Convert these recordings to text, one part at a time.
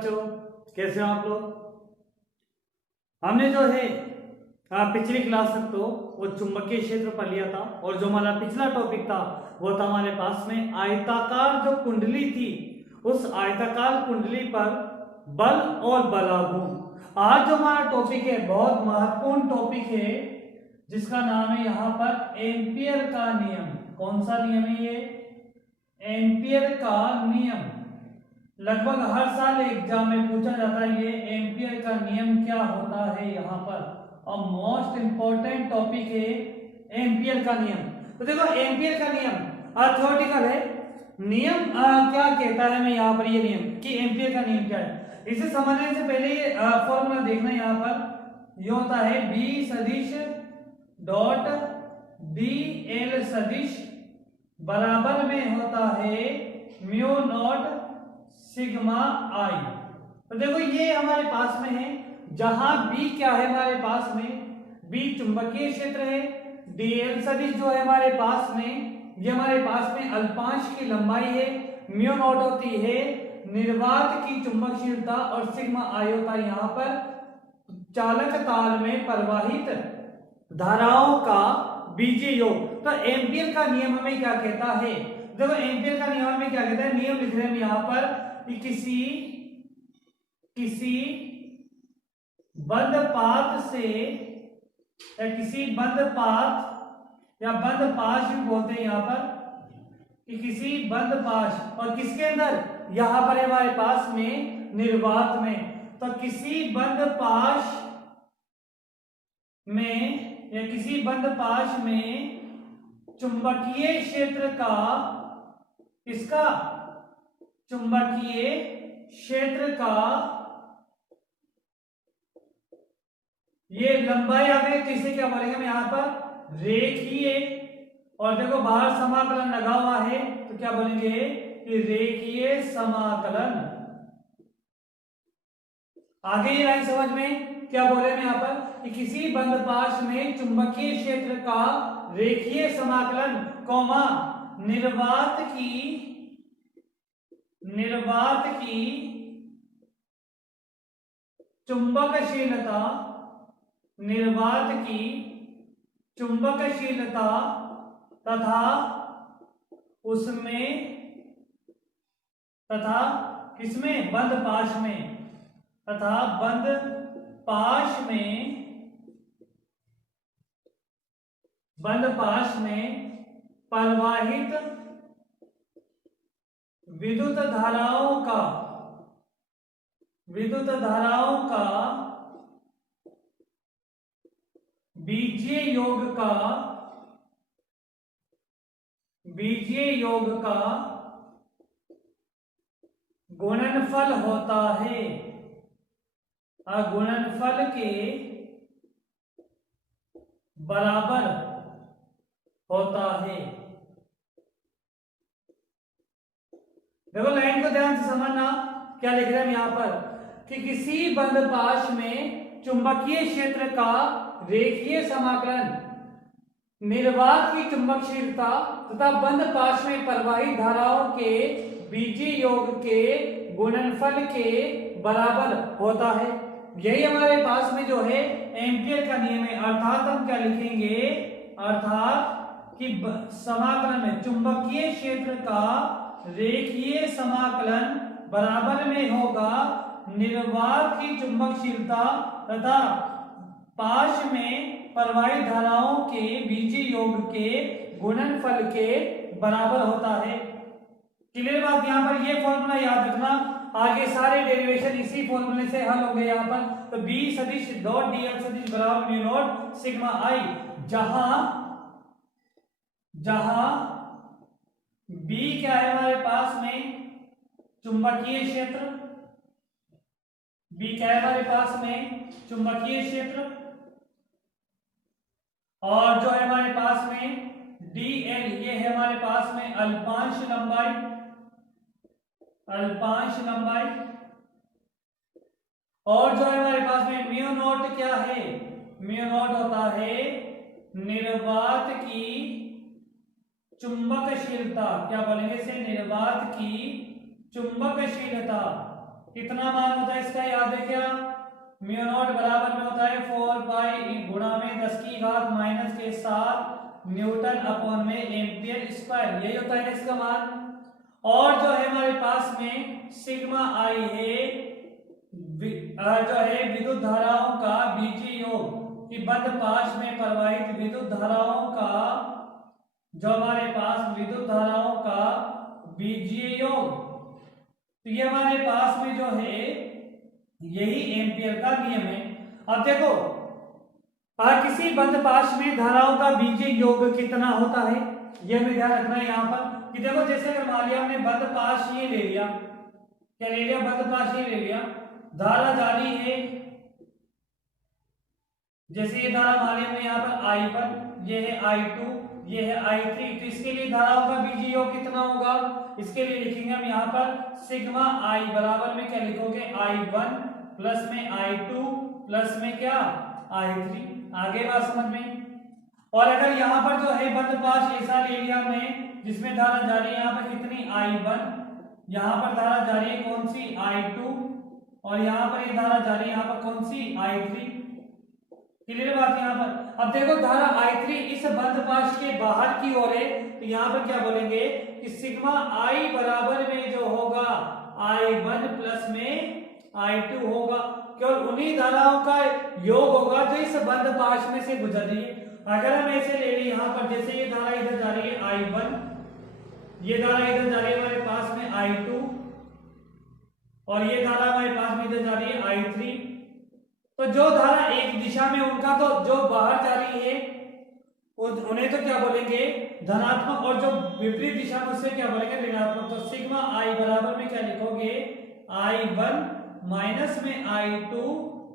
बच्चों, कैसे हो आप लोग। हमने जो है पिछली क्लास तक तो वो चुंबकीय क्षेत्र पर लिया था और जो हमारा पिछला टॉपिक था वो था हमारे पास में आयताकार जो कुंडली थी, उस आयताकार कुंडली पर बल और बलाघूर्ण। आज जो हमारा टॉपिक है बहुत महत्वपूर्ण टॉपिक है जिसका नाम है यहाँ पर एम्पियर का नियम। कौन सा नियम है ये? एम्पियर का नियम। लगभग हर साल एग्जाम में पूछा जाता है ये एम्पियर का नियम क्या होता है यहाँ पर, और मोस्ट इंपॉर्टेंट टॉपिक है एम्पियर का नियम। तो देखो एम्पियर का नियम थ्योरेटिकल है। नियम क्या कहता है, मैं यहाँ पर ये नियम कि एम्पियर का नियम क्या है, इसे समझने से पहले ये फॉर्मूला देखना। यहाँ पर ये होता है बी सदिश डॉट डी एल सदिश बराबर में होता है म्यू नॉट सिग्मा आई। तो देखो ये हमारे पास में है, जहां बी क्या है हमारे पास में, बी चुंबकीय क्षेत्र है, डीएल सदिश जो है हमारे पास में, ये हमारे पास में अल्पांश की लंबाई है, म्यू नॉट होती है निर्वात की चुंबकशीलता और सिग्मा आई होता है यहाँ पर चालक तार में प्रवाहित धाराओं का बीजीय योग। तो एम्पियर का नियम हमें क्या कहता है? देखो एम्पियर का नियम हमें क्या कहता है, नियम लिख रहे हैं यहाँ पर कि किसी बंद पाथ से या किसी बंद पाथ या बंद पाश भी बोलते हैं यहाँ पर, कि किसी बंद पाश और किसके अंदर, यहाँ पर हमारे पास में निर्वात में, तो किसी बंद पाश में या किसी बंद पाश में चुंबकीय क्षेत्र का, किसका? चुंबकीय क्षेत्र का ये लंबाई आ गई, तो इसे क्या बोलेंगे हम यहाँ पर रेखीय, और देखो बाहर समाकलन लगा हुआ है तो क्या बोलेंगे कि रेखीय समाकलन। आगे ये लाइन समझ में क्या बोले हम यहाँ पर कि किसी बंद पाश में चुंबकीय क्षेत्र का रेखीय समाकलन कौमा निर्वात की चुंबकशीलता, निर्वात की चुंबकशीलता तथा उसमें तथा किसमें, बंद पाश में, तथा बंद पाश में प्रवाहित विद्युत धाराओं का बीजीय योग का गुणनफल होता है, गुणनफल के बराबर होता है। देखो लाइन को ध्यान से समझना, क्या लिख रहे हैं यहाँ पर कि किसी बंद पाश में चुंबकीय क्षेत्र का रेखीय समाकलन निर्वात की चुंबकशीलता तथा बंद पाश में प्रवाहित धाराओं के बीजीय योग के गुणनफल के बराबर होता है। यही हमारे पास में जो है एम्पियर का नियम है। अर्थात हम क्या लिखेंगे, अर्थात कि समाकलन में चुंबकीय क्षेत्र का रेखीय समाकलन बराबर में होगा निर्वात की चुंबकशीलता तथा पाश में प्रवाहित धाराओं के बीजीय योग के गुणनफल के बराबर होता है। क्लियर बात? यहाँ पर ये फॉर्मूला याद रखना, आगे सारे डेरिवेशन इसी फॉर्मूले से हल होंगे यहाँ पर। तो बी सदिश डॉट डी एल सदिश बराबर म्यू नॉट सिग्मा आई, जहां बी क्या है हमारे पास में चुंबकीय क्षेत्र, बी क्या है हमारे पास में चुंबकीय क्षेत्र, और जो है हमारे पास में dl ये है हमारे पास में अल्पांश लंबाई, और जो है हमारे पास में म्यू नॉट क्या है, म्यू नॉट होता है निर्वात की चुंबकशीलता। क्या बोलेंगे इसे? निर्वात की चुंबकशीलता कितना मान होता है इसका, याद है क्या, म्यू नॉट बराबर में होता है 4 पाई गुणा में 10 की घात माइनस के 7 न्यूटन अपॉन में एम्पियर स्क्वायर, यही होता है इसका मान। और जो है हमारे पास में सिग्मा आई है जो है विद्युत धाराओं का बीजीय योग, कि बंद पाश में प्रवाहित विद्युत धाराओं का, जो हमारे पास विद्युत धाराओं का बीजीय योग, तो ये हमारे पास में जो है यही एम्पियर का नियम है। अब देखो किसी बंद पाश में धाराओं का बीजीय योग कितना होता है, ये हमें ध्यान रखना है यहाँ पर, कि देखो जैसे अगर मान लिया हमने बंद पाश ये ले लिया, क्या ले लिया, बंद पाश ये ले लिया, धारा जारी है, जैसे ये धारा मान लिया हमने यहाँ पर I1, ये है I2, ये है I3, तो इसके लिए धाराओं का बीजीय योग कितना होगा, इसके लिए लिखेंगे हम यहाँ पर सिग्मा I बराबर में क्या लिखोगे, I1 प्लस में I2 प्लस में क्या I3, आगे बात समझ में। और अगर यहाँ पर जो है बंद पाश ऐसा ले लिया हमने जिसमें धारा जारी है यहाँ पर कितनी I1, यहाँ पर धारा जारी है कौन सी I2, और यहाँ पर ये धारा जारी है यहाँ पर कौन सी I3, क्लियर बात यहाँ पर। अब देखो धारा I3 इस बंद पाश के बाहर की ओर है, तो यहाँ पर क्या बोलेंगे कि सिग्मा I बराबर में जो होगा I1 प्लस में I2 होगा, केवल उन्हीं धाराओं का योग होगा जो इस बंद पाश में से गुजर रही है। अगर हम ऐसे ले रहे यहाँ पर, जैसे ये धारा इधर जा रही है I1, ये धारा इधर जा रही है हमारे पास में I2, और ये धारा हमारे पास में इधर जा रही है I3, तो जो धारा एक दिशा में उनका तो जो बाहर जा रही है उन्हें तो क्या बोलेंगे धनात्मक, और जो विपरीत दिशा में उससे क्या बोलेंगे ऋणात्मक। तो सिग्मा I बराबर में क्या लिखोगे I1 माइनस में I2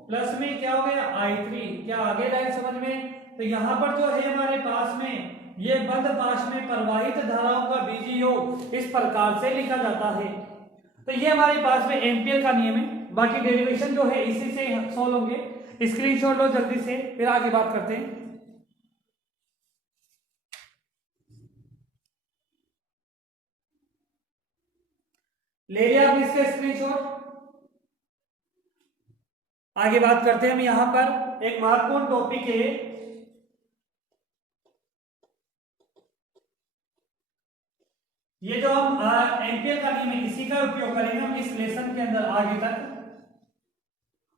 प्लस में क्या हो गया I3, क्या आगे लाइन समझ में। तो यहाँ पर जो है हमारे पास में ये बंद पाश में प्रवाहित धाराओं का बीजीय योग इस प्रकार से लिखा जाता है। तो ये हमारे पास में एम्पियर का नियम है, बाकी डेरिवेशन जो है इसी से सॉल्व होंगे। स्क्रीनशॉट लो जल्दी से, फिर आगे बात करते हैं। ले लिया आपने इसका स्क्रीनशॉट, आगे बात करते हैं हम। यहां पर एक महत्वपूर्ण टॉपिक है, ये जो हम एम्पियर का नियम है इसी का उपयोग करेंगे हम इस लेसन के अंदर आगे तक,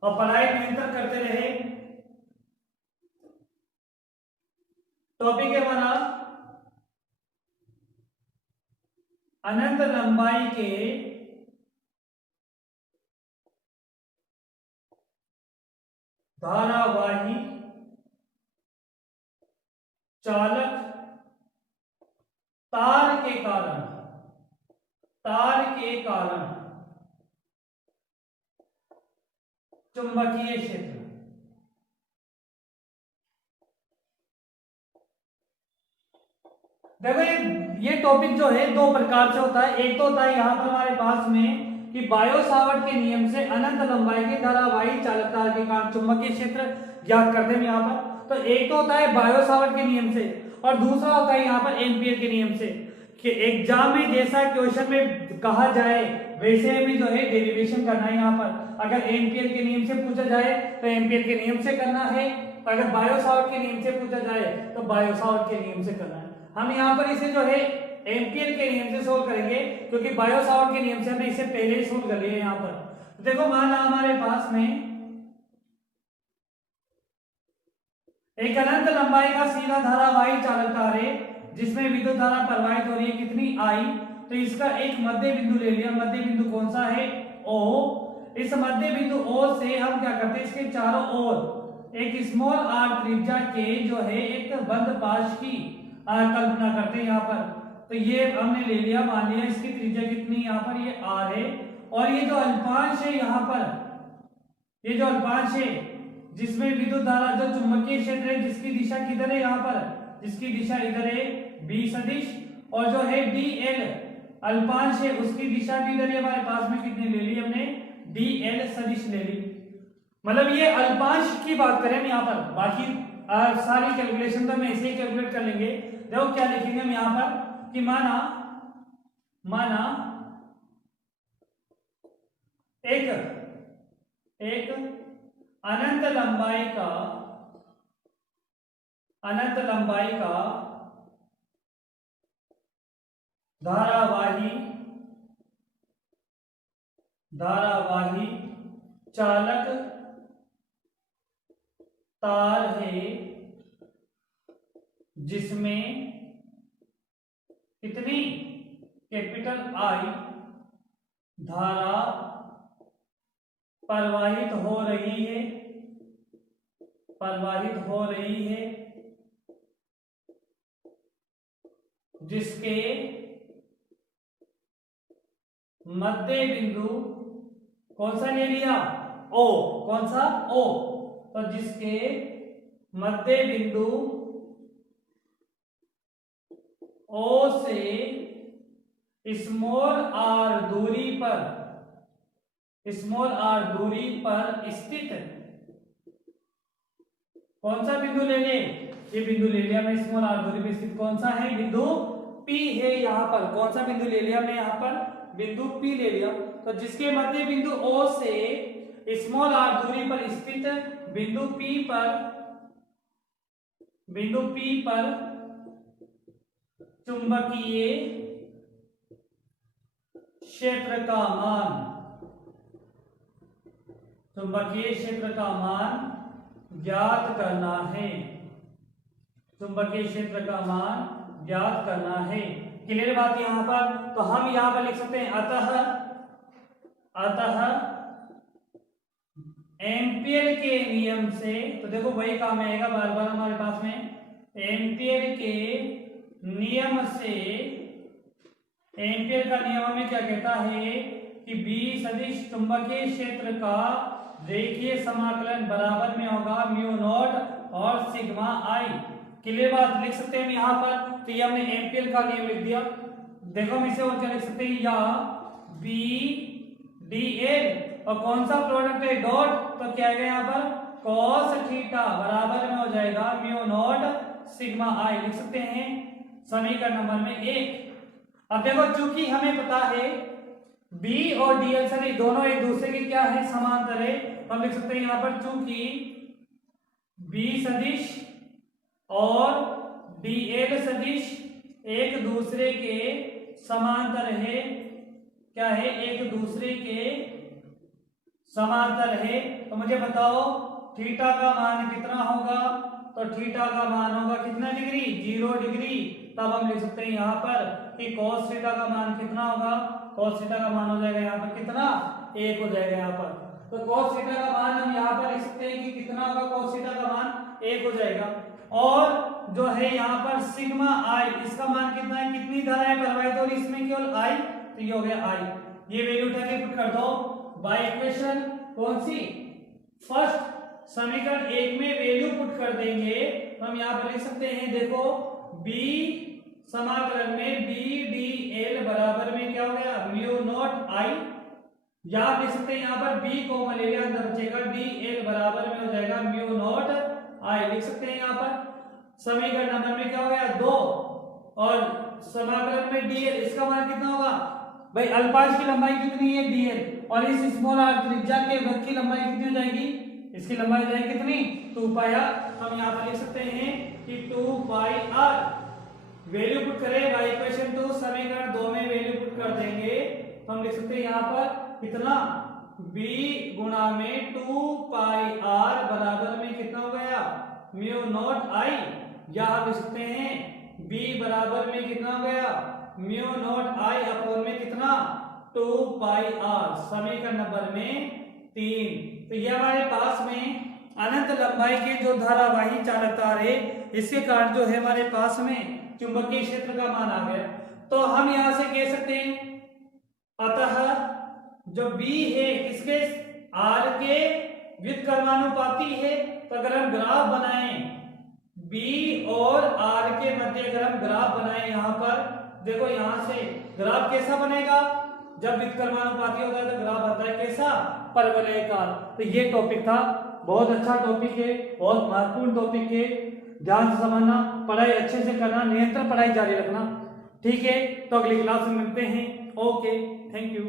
और पढ़ाई निरंतर करते रहे। टॉपिक है हमारा अनंत लंबाई के धारावाही चालक तार के कारण चुंबकीय क्षेत्र। देखो ये टॉपिक जो है दो प्रकार से होता है। एक तो होता है यहां पर हमारे पास में कि बायो सावर्ट के नियम से अनंत लंबाई के धारावाही चालक तार के कारण चुंबकीय क्षेत्र ज्ञात करते हैं यहाँ पर। तो एक तो होता है बायो सावर्ट के नियम से, और दूसरा होता है यहाँ पर एम्पियर के नियम से। कि एग्जाम में जैसा क्वेश्चन में कहा जाए वैसे हमें जो है डेरिवेशन करना है। यहाँ पर अगर एम्पियर के नियम से पूछा जाए तो एम्पियर के नियम से करना है, अगर बायो सावर्ट के नियम से पूछा जाए तो बायो सावर्ट के नियम से करना है। हम यहाँ पर इसे जो है एम्पियर के नियम से सोल्व करेंगे, क्योंकि बायो सावर्ट के नियम से हमने इसे पहले ही सोल्व कर लिया है। यहाँ पर देखो माना हमारे पास में एक अनंत लंबाई का सीधा धारावाही चालक तार है जिसमें विद्युत धारा प्रवाहित हो रही है कितनी I। तो इसका एक मध्य बिंदु ले लिया, मध्य बिंदु कौन सा है O। इस मध्य बिंदु O से हम क्या करते हैं, इसके चारों ओर एक स्मॉल r त्रिज्या के जो है एक बंद पाश की कल्पना करते हैं यहाँ पर। तो ये हमने ले लिया, मान लिया इसकी त्रिज्या कितनी यहाँ पर ये r है, और ये जो अल्पांश है यहाँ पर, ये जो अल्पांश है जिसमें विद्युत धारा जो चुंबकीय क्षेत्र है जिसकी दिशा किधर है, यहाँ पर जिसकी दिशा इधर है b सदिश, और जो है dl अल्पांश है उसकी दिशा भी इधर है। हमारे पास में कितनी ले ली हमने, dl सदिश ले ली। मतलब ये अल्पांश की बात करें हम यहाँ पर, बाकी सारी कैलकुलेशन तो हम ऐसे ही कैलकुलेट कर लेंगे। देखो क्या लिखेंगे हम यहाँ पर कि माना एक एक अनंत लंबाई का धारावाही चालक तार है जिसमें कितनी कैपिटल आई धारा प्रवाहित हो रही है जिसके मध्य बिंदु कौन सा ले लिया ओ, कौन सा ओ, तो जिसके मध्य बिंदु ओ से स्मॉल आर दूरी पर स्थित कौन सा बिंदु ले ले, ये बिंदु ले लिया मैं स्मॉल आर दूरी पर स्थित, कौन सा है बिंदु P है यहाँ पर, कौन सा बिंदु ले लिया मैं यहाँ पर बिंदु P ले लिया, तो जिसके मध्य बिंदु O से स्मॉल आर दूरी पर स्थित बिंदु P पर चुंबकीय क्षेत्र का मान ज्ञात करना है, चुंबकीय क्षेत्र का मान ज्ञात करना है। क्लियर बात यहाँ पर, तो हम यहाँ पर लिख सकते हैं अतः एम्पियर के नियम से, तो देखो वही काम आएगा बार बार हमारे पास में, एम्पियर का नियम हमें क्या कहता है कि B सदिश चुंबकीय क्षेत्र का रेखीय समाकलन बराबर में होगा म्यू नॉट और सिग्मा आई। क्लियर बात, लिख सकते हैं यहाँ पर, तो ये हमने एम्पियर का नियम लिख दिया। देखो हम इसे और क्या लिख सकते हैं, या बी डी एल और कौन सा प्रोडक्ट है डॉट, तो क्या आएगा यहाँ पर कॉस थीटा बराबर में हो जाएगा म्यू नॉट सिग्मा आई, लिख सकते हैं समीकरण नंबर में 1। अब देखो चूंकि हमें पता है B और DL सदिश दोनों एक दूसरे के क्या है समांतर है, तो हम लिख सकते हैं यहाँ पर चूंकि B सदिश और DL सदिश एक दूसरे के समांतर है, क्या है एक दूसरे के समांतर है, तो मुझे बताओ थीटा का मान कितना होगा, तो थीटा का मान होगा कितना डिग्री, 0 डिग्री। तब हम लिख सकते हैं यहाँ पर कि cos थीटा का मान कितना होगा, cos थीटा का मान हो जाएगा यहाँ पर कितना 1 हो जाएगा यहाँ पर, तो cos थीटा का मान हम यहाँ पर लिख सकते हैं कि कितना होगा, cos थीटा का मान 1 हो जाएगा। और जो है यहाँ पर सिग्मा आई, इसका मान कितना है, कितनी धाराएं प्रवाहित हो रही इसमें केवल आई, तो ये हो गया आई। ये वैल्यू उठा के पुट कर दो बाय इक्वेशन कौन सी, फर्स्ट समीकरण 1 में वैल्यू पुट कर देंगे, तो हम यहाँ पर लिख सकते हैं देखो B समाकलन में B डी एल बराबर में क्या हो गया म्यू नॉट आई, या आप लिख सकते हैं यहाँ पर B को ले लिया अंदर बचेगा डी एल बराबर में हो जाएगा म्यू नॉट आई, लिख सकते हैं यहाँ पर समीकरण नंबर में क्या हो गया 2, और समाकलन में dl इसका मान कितना होगा भाई, अल्पाश की लंबाई कितनी है dl, और इस स्मॉल आर त्रिज्या के वृत्त की लंबाई कितनी हो जाएगी, इसकी लंबाई हो जाएगी कितनी 2 पाई आर। हम यहाँ पर लिख सकते हैं कि 2 पाई आर, वैल्यू पुट करें बाय इक्वेशन 2 समीकरण 2 में वैल्यू पुट कर देंगे, तो हम लिख सकते हैं यहाँ पर कितना b गुणा में 2 पाई आर बराबर में कितना हो गया म्यू नॉट आई, या आप लिख सकते हैं b बराबर में कितना हो गया म्यू नॉट आई अपॉन में कितना 2 पाई आर, समीकरण नंबर में 3। तो ये हमारे पास में अनंत लंबाई के जो धारावाही चालक तार है, इसके कारण जो है हमारे पास में चुंबकीय क्षेत्र का मान आ गया। तो हम यहां से कह सकते हैं अतः जो B है किसके R के व्युत्क्रमानुपाती है, तो अगर हम ग्राफ बनाएं B और R के मध्य अगर हम ग्राफ बनाएं, यहाँ पर देखो यहां से ग्राफ कैसा बनेगा, जब व्युत्क्रमानुपाती होता है तो ग्राफ आता है कैसा परवलयाकार। तो ये टॉपिक था, बहुत अच्छा टॉपिक है, बहुत महत्वपूर्ण टॉपिक है, ध्यान से समझना, पढ़ाई अच्छे से करना, निरंतर पढ़ाई जारी रखना। ठीक है, तो अगली क्लास में मिलते हैं। Okay, thank you.